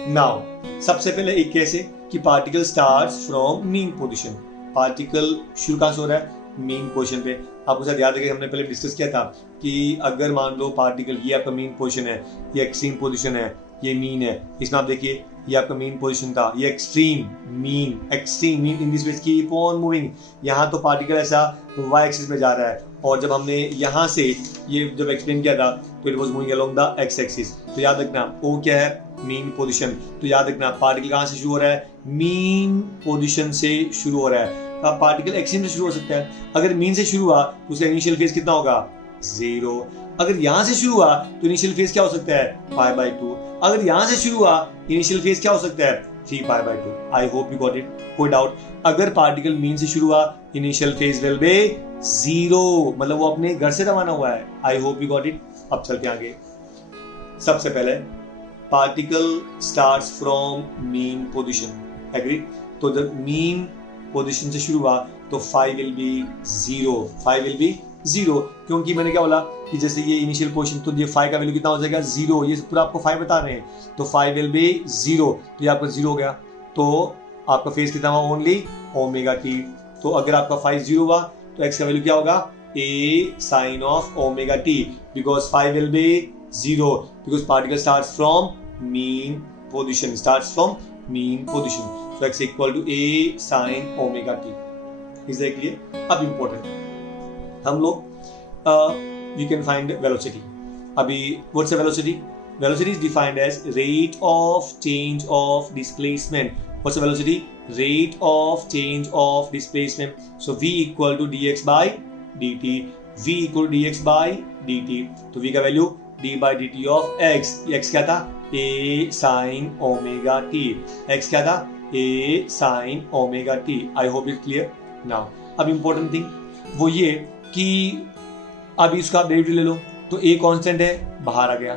नाउ सबसे पहले एक कैसे कि particle starts from mean position. Particle शुरू कहाँ से हो रहा है? मीन पोजीशन पे। आपको शायद याद है कि हमने पहले डिस्कस किया था कि अगर मान लो पार्टिकल ये आपका मीन पोजीशन है, ये एक्सट्रीम पोजीशन है, ये मीन है। इसमें आप देखिए ये आपका मीन पोजीशन था, ये extreme mean in this way keep on moving. यहाँ तो पार्टिकल ऐसा वाई एक्सिस में जा रहा है, और जब हमने यहाँ से ये जब एक्सप्लेन किया था तो it was moving along the x axis. तो याद रखना वो क्या है? Mean position. तो याद रखना पार्टिकल कहाँ से शुरू हो रहा है? मीन पोजीशन से शुरू हो रहा है। तो पार्टिकल एक्सट्रीम से शुरू हो सकता है। अगर मीन से शुरू हुआ तो उसका इनिशियल फेज कितना होगा? 0। अगर यहां से शुरू हुआ तो इनिशियल फेज क्या हो सकता है π/2। अगर यहां से शुरू हुआ इनिशियल फेज क्या हो सकता है 3π/2। I hope you got it. कोई डाउट? अगर पार्टिकल मीन से शुरू हुआ इनिशियल फेज विल बी 0, मतलब वो अपने घर से रवाना हुआ है। I hope you got it. अब चलते आगे। सबसे पहले particle starts from mean position, agree? तो जब मीन पोजीशन से शुरू हुआ तो phi will be 0, phi will be 0, क्योंकि मैंने क्या बोला कि जैसे ये इनिशियल पोजीशन, तो ये फाई का वैल्यू कितना हो जाएगा 0, ये पूरा आपको फाई बता रहे हैं, तो फाई विल बी 0, तो ये आपका 0 हो गया, तो आपका फेज कितना हुआ ओनली ओमेगा टी। तो अगर आपका फाई 0 हुआ तो एक्स का वैल्यू क्या होगा a sin of omega t, because phi will be 0 because particle starts from mean position, so x equal to a sin omega t. Is that clear? अब important हम लोग we can find velocity. अभी what's the velocity? Velocity is defined as rate of change of displacement. What's the velocity? Rate of change of displacement. So v equal to dx by dt. v equal to dx by dt. तो v का value d by dt of x. x क्या था? a sin omega t. x क्या था? a sin omega t. I hope it's clear. Now, अब important thing वो ये कि अभी इसका आप डेरिवेटिव ले लो, तो a कांस्टेंट है, बाहर आ गया,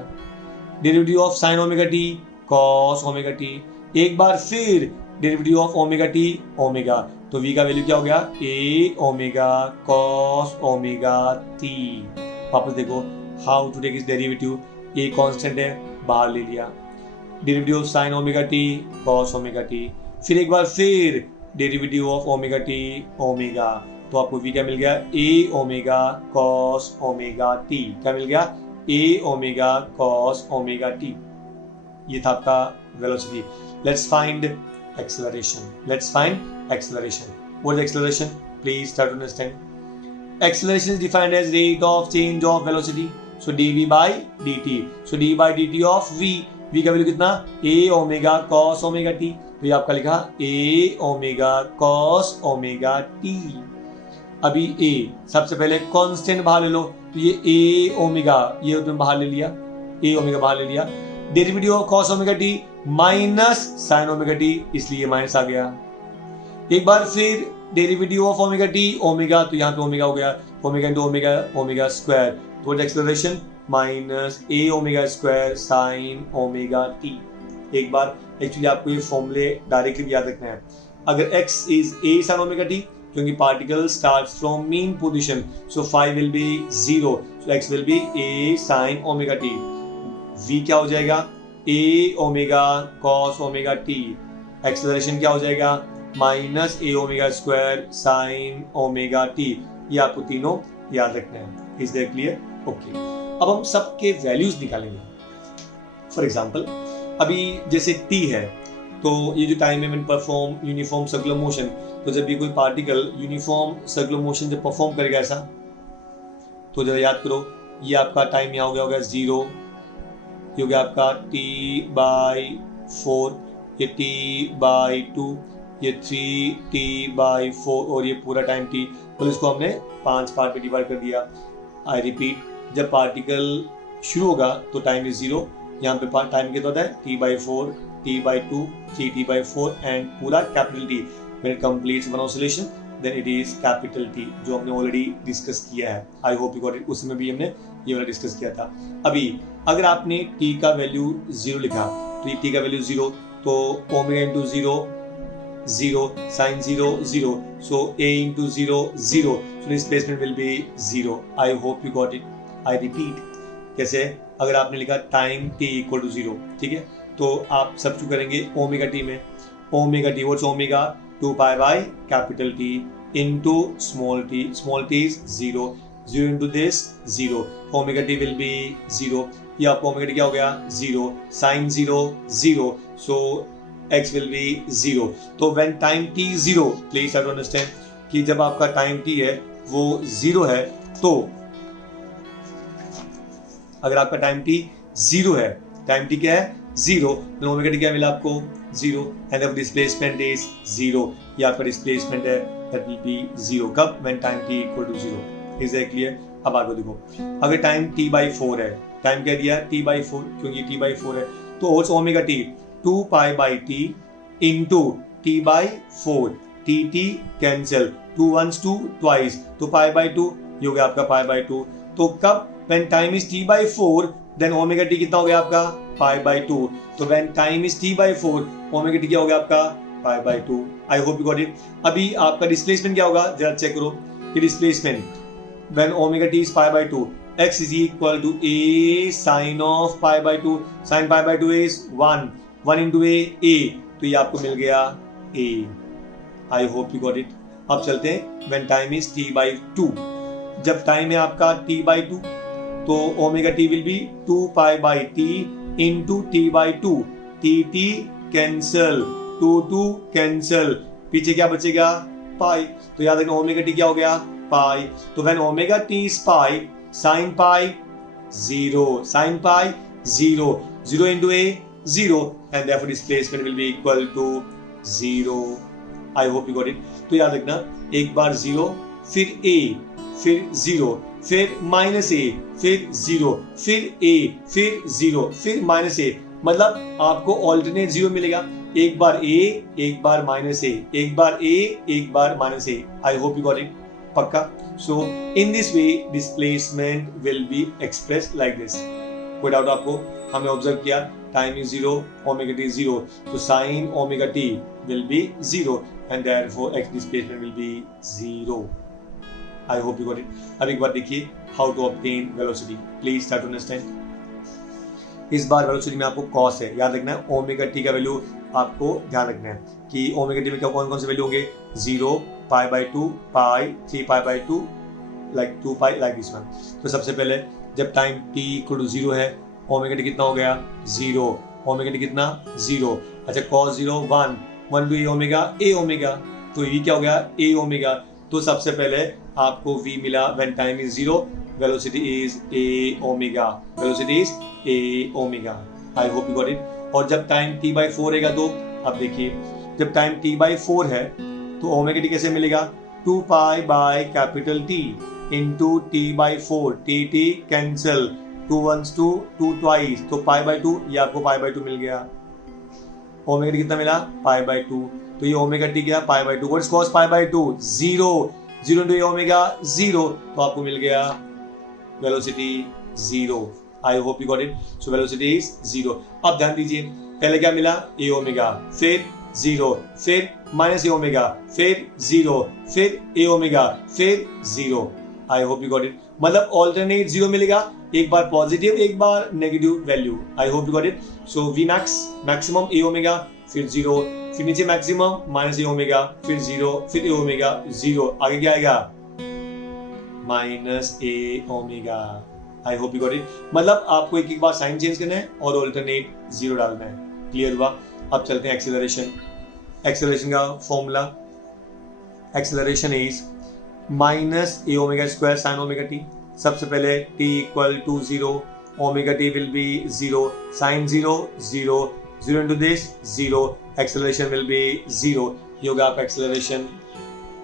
derivative of sign omega T cos omega t, एक बार फिर derivative of omega t omega, तो v का वैल्यू क्या हो गया a omega cos omega T. वापस देखो हाउ टू टेक इस डेरिवेटिव, a कांस्टेंट है, बाहर ले लिया, derivative of sign omega T cos omega T, फिर एक बार फिर derivative of omega t omega, तो आपको v क्या मिल गया a omega cos omega t. क्या मिल गया a omega cos omega t. ये था आपका velocity. Let's find acceleration. What is acceleration? Please try to understand. Acceleration is defined as rate of change of velocity. So dv by dt. So d by dt of v. v का value कितना a omega cos omega t, तो ये आपका लिखा a omega cos omega T. अभी a सबसे पहले constant बाहर ले लो, तो ये a ओमेगा, ये तुमने बाहर ले लिया, a ओमेगा बाहर ले लिया, derivative of cos omega t minus sine omega t, इसलिए माइनस आ गया, एक बार फिर derivative of omega t omega, तो यहाँ पे ओमेगा हो गया, omega into omega omega square, तो acceleration minus a omega square sine omega t. एक बार एक्चुअली आपको ये फॉर्मूले डायरेक्टली याद रखना है। अगर x is a sine omega t, क्योंकि particle starts from mean position, so phi will be 0, सो x will be a sine omega t, v क्या हो जाएगा a omega cos omega t, acceleration क्या हो जाएगा minus a omega square sine omega t. ये आपको तीनों याद रखना है। Is that clear? ओके, अब हम सबके वैल्यूज निकालेंगे। फॉर एग्जांपल अभी जैसे t है, तो ये जो टाइम है when perform uniform circular motion, तो जब ये कोई पार्टिकल यूनिफॉर्म सर्कुलर मोशन जब परफॉर्म करेगा ऐसा, तो जरा याद करो, ये आपका टाइम यहाँ हो गया 0, ये हो गया आपका t/4, ये t/2, ये 3t/4 और ये पूरा टाइम t, तो इसको हमने 5 पार्ट में डिवाइड कर दिया। आई रिपीट, जब पार्टिकल शुरू होगा तो टाइम इज 0, यहाँ पे टाइम कितना होता है t/4, t/2, 3t/4 एंड पूरा capital T। When it completes one oscillation then it is capital T, जो हमने ऑलरेडी डिस्कस किया है। I hope you got it. उसमें भी हमने ये वाला डिस्कस किया था। अभी अगर आपने t का वैल्यू 0 लिखा, तो ये t का वैल्यू 0, तो omega into 0 0, sine 0 0, so a into 0 0, so displacement will be 0। I hope you got it. I repeat, कैसे? अगर आपने लिखा टाइम t इक्वल टू 0, ठीक है, तो आप सब्स्टिट्यूट करेंगे ओमेगा t में, omega t what's omega 2 pi by capital T into small t is 0, 0 into this 0, omega t will be 0, ये आपको ओमेगा t क्या हो गया 0, sin 0 0, so x will be 0। तो when time t is 0, please have to understand कि जब आपका time t है वो 0 है, तो अगर आपका टाइम t 0 है, टाइम t क्या है 0, तो ओमेगा t क्या मिला आपको 0, एंड द डिस्प्लेसमेंट इज 0, ये आपका डिस्प्लेसमेंट है, दैट विल बी 0। कब? When time t equal to 0। Is that clear? अब आगे देखो, अगर टाइम t/4 है, टाइम क्या दिया t/4, क्योंकि t/4 है तो what's omega T, 2 pi by T into t/4, T cancel, 2 1s 2 twice, तो π/2 ये हो गया आपका π/2। तो कब when time is t/4 then omega T कितना हो गया आपका π/2, तो when time is t/4 omega t क्या हो गया आपका π/2। I hope you got it. अभी आपका डिस्प्लेसमेंट क्या होगा जरा चेक करो कि displacement when omega t is π/2, x is equal to a sin of π/2, sin π/2 is 1, 1 into a, तो ये आपको मिल गया a। I hope you got it. अब चलते हैं when time is t/2, जब टाइम है आपका t/2 तो omega t will B 2 pi by T into t/2, T cancel, 2 cancel, पीछे क्या बचेगा पाई, तो याद रखना ओमेगा टी क्या हो गया पाई। तो when omega T is pi, sine pi 0, sine pi 0, 0 into a 0 and therefore displacement will be equal to 0। I hope you got it। तो याद रखना एक बार 0, फिर a, फिर 0, फिर माइनस a, फिर 0, फिर a, फिर 0, फिर माइनस a, मतलब आपको ऑल्टरनेट 0 मिलेगा, एक बार a, एक बार माइनस a, एक बार a, एक बार minus a। I hope you got it, पक्का। So in this way displacement will be express like this. कोई डाउट आपको? हमने ऑब्जर्व किया टाइम इज 0, ओमेगा टी 0, तो sign omega t will be 0 and therefore x displacement will be 0। I hope you got it। अब एक बार देखिए how to obtain velocity, please try to understand। इस बार velocity में आपको cos है, याद रखना है ओमेगा टी का वैल्यू आपको ध्यान रखना है कि ओमेगा टी में क्या कौन कौन से वैल्यू होंगे, 0, π/2, pi, 3π/2, like 2 pi, like this one. तो सबसे पहले जब टाइम t इक्वल टू 0 है ओमेगा टी कितना हो गया 0, ओमेगा टी कितना 0। अच्छा cos 0 1 1 टू ए ओमेगा, तो ये क्या हो गया ए ओमेगा। तो सबसे पहले आपको v मिला when time is 0, velocity is a omega, velocity is a omega. I hope you got it. और जब टाइम t/4 रहेगा तो अब देखिए जब टाइम t/4 है तो ओमेगा टी कैसे मिलेगा, 2 pi by capital T into t/4, T cancel, 2 1s 2 2 twice, तो π/2, ये आपको π/2 मिल गया। ओमेगा टी कितना मिला π/2, तो ये ओमेगा टी क्या π/2। What is cos π/2 0, 0 into omega 0, तो आपको मिल गया velocity 0। I hope you got it. So velocity is 0। अब ध्यान दीजिए पहले क्या मिला ए ओमेगा, फिर 0, फिर माइनस ए ओमेगा, फिर 0, फिर ए ओमेगा, फिर 0। I hope you got it. मतलब ऑल्टरनेट 0 मिलेगा, एक बार पॉजिटिव एक बार negative value. I hope you got it. So we max maximum A omega, फिर 0, फिर नीचे मैक्सिमम माइनस ए ओमेगा, फिर 0, फिर ए ओमेगा 0, आगे क्या आएगा minus a omega. I hope you got it. मतलब आपको एक एक बार साइन चेंज करना है और ऑल्टरनेट 0 डालना है। क्लियर हुआ? अब चलते हैं एक्सेलरेशन। एक्सेलरेशन का formula, acceleration is minus a omega square sine omega t. सबसे पहले t equal to 0, omega t will be 0, sine 0 0, 0 into this 0, acceleration will be 0। ये होगा आपका एक्सेलरेशन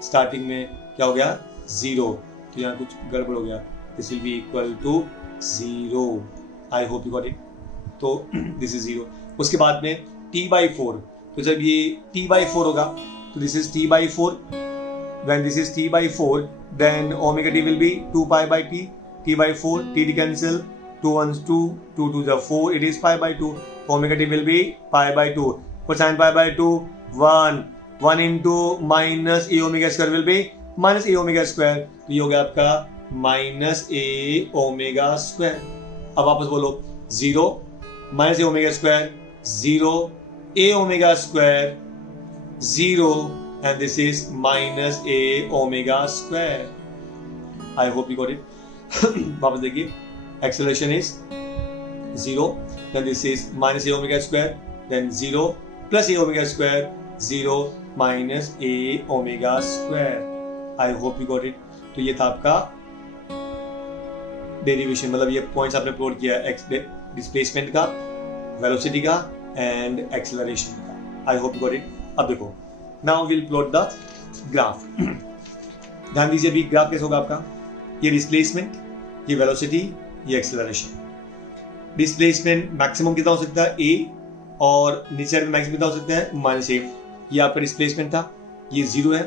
स्टार्टिंग में क्या हो गया 0, तो यहाँ कुछ गड़बड़ हो गया, this will be equal to 0। I hope you got it. तो दिस इज 0। उसके बाद में t/4, तो जब ये t/4 होगा तो this is t/4। when this is t/4 then omega t will be 2 pi by t, t/4, t cancel, 2 1s 2, 2 2s are 4, it is pi/2, omega t will be pi/2। for sin pi/2 1 into minus a omega square will be minus a omega square, तो ये हो गया आपका minus a omega square। अब वापस बोलो 0 minus a omega square 0, a omega square 0, and this is minus a omega square। I hope you got it। वापस देखिए acceleration is 0, then this is minus a omega square, then 0 plus a omega square, 0 minus a omega square। I hope you got it। तो ये था आपका derivation, मतलब ये points आपने plot किया डिस्प्लेसमेंट का, वेलोसिटी का एंड एक्सेलरेशन का। आई होप यू गॉट इट। अब देखो now will plot the graph. ध्यान दीजिए अभी ग्राफ कैसे होगा आपका, ये डिस्प्लेसमेंट ये वेलोसिटी, ये एक्सेलरेशन। डिस्प्लेसमेंट मैक्सिमम कितना हो सकता है a, और नीचे साइड में मैक्सिमम कितना हो सकता है -a। ये आपका डिस्प्लेसमेंट था, ये 0 है।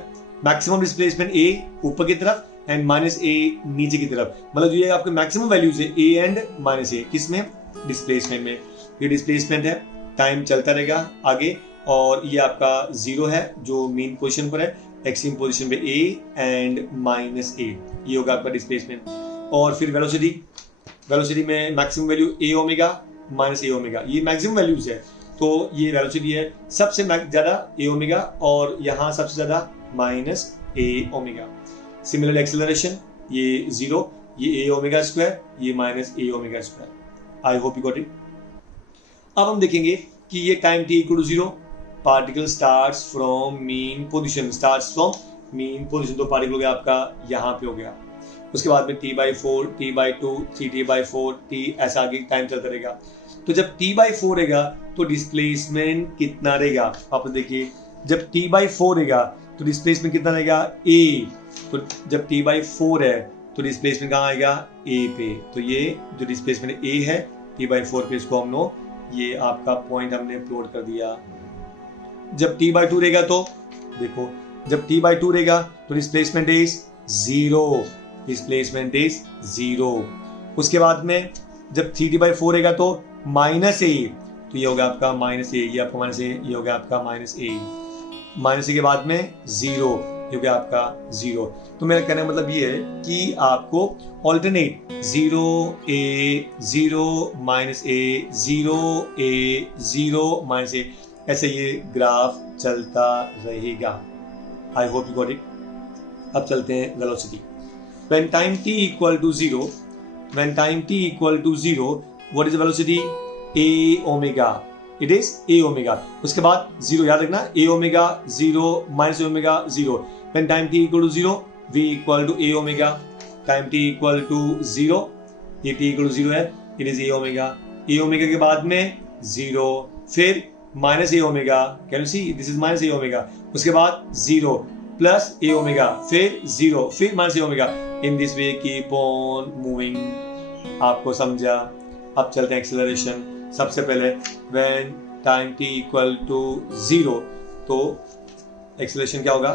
मैक्सिमम डिस्प्लेसमेंट a ऊपर की तरफ एंड -a नीचे की तरफ, मतलब ये आपके मैक्सिमम वैल्यूज है a एंड -a, किसमें, डिस्प्लेसमेंट में। ये डिस्प्लेसमेंट है, टाइम चलता रहेगा आगे, और ये आपका 0 है जो मेन पोजीशन पर है, एक्सट्रीम पोजीशन पे a एंड -a, ये होगा आपका डिस्प्लेसमेंट। और फिर वेलोसिटी में maximum value a omega -a omega, ये मैक्सिमम वैल्यूज है, तो ये वेलोसिटी है सबसे ज्यादा a ओमेगा, और यहाँ सबसे ज्यादा -a ओमेगा। सिमिलर एक्सेलरेशन, ये 0, ये a ओमेगा स्क्वायर, ये -a omega square. I hope you got it. अब हम देखेंगे कि ये time t equal to 0, particle starts from mean position, तो पार्टिकल हो गया आपका यहाँ पे हो गया। उसके बाद में t/4, t/2, 3t/4, t, ऐसा आगे टाइम चलता रहेगा। तो जब t/4 रहेगा तो डिस्प्लेसमेंट कितना रहेगा, आप देखिए, जब t/4 रहेगा तो डिस्प्लेसमेंट कितना रहेगा a, तो जब t/4 है तो डिस्प्लेसमेंट कहाँ आएगा a पे, तो ये जो डिस्प्लेसमेंट a है t/4 पे, इसको हम नो, ये आपका पॉइंट हमने प्लॉट कर दिया। जब t/2 रहेगा तो देखो, जब t/2 रहेगा तो डिस्प्लेसमेंट इज 0, उसके बाद में जब 3t/4 रहेगा तो -a, तो ये होगा आपका -a, ये आपका -a, ये होगा आपका -a के बाद में 0, ये होगा आपका 0। तो मेरा कहने का मतलब ये है कि आपको alternate 0a 0 -a 0a 0 -a, ऐसे ये ग्राफ चलता रहेगा। आई होप यू गॉट इट। अब चलते हैं velocity. When time t equal to 0, what is the velocity? a omega. It is a omega. उसके बाद 0, याद रखना, a omega 0 -a omega 0. When time t equal to 0, v equal to a omega. Time t equal to 0, ये t equal to 0 है, it is a omega. a omega के बाद में 0, फिर -a omega. Can you see? This is -a omega. उसके बाद 0 plus a omega, फिर 0, फिर -a omega. In this way keep on moving. आपको समझा। अब चलते हैं एक्सेलरेशन। सबसे पहले when time t equal to 0, तो एक्सेलरेशन क्या होगा,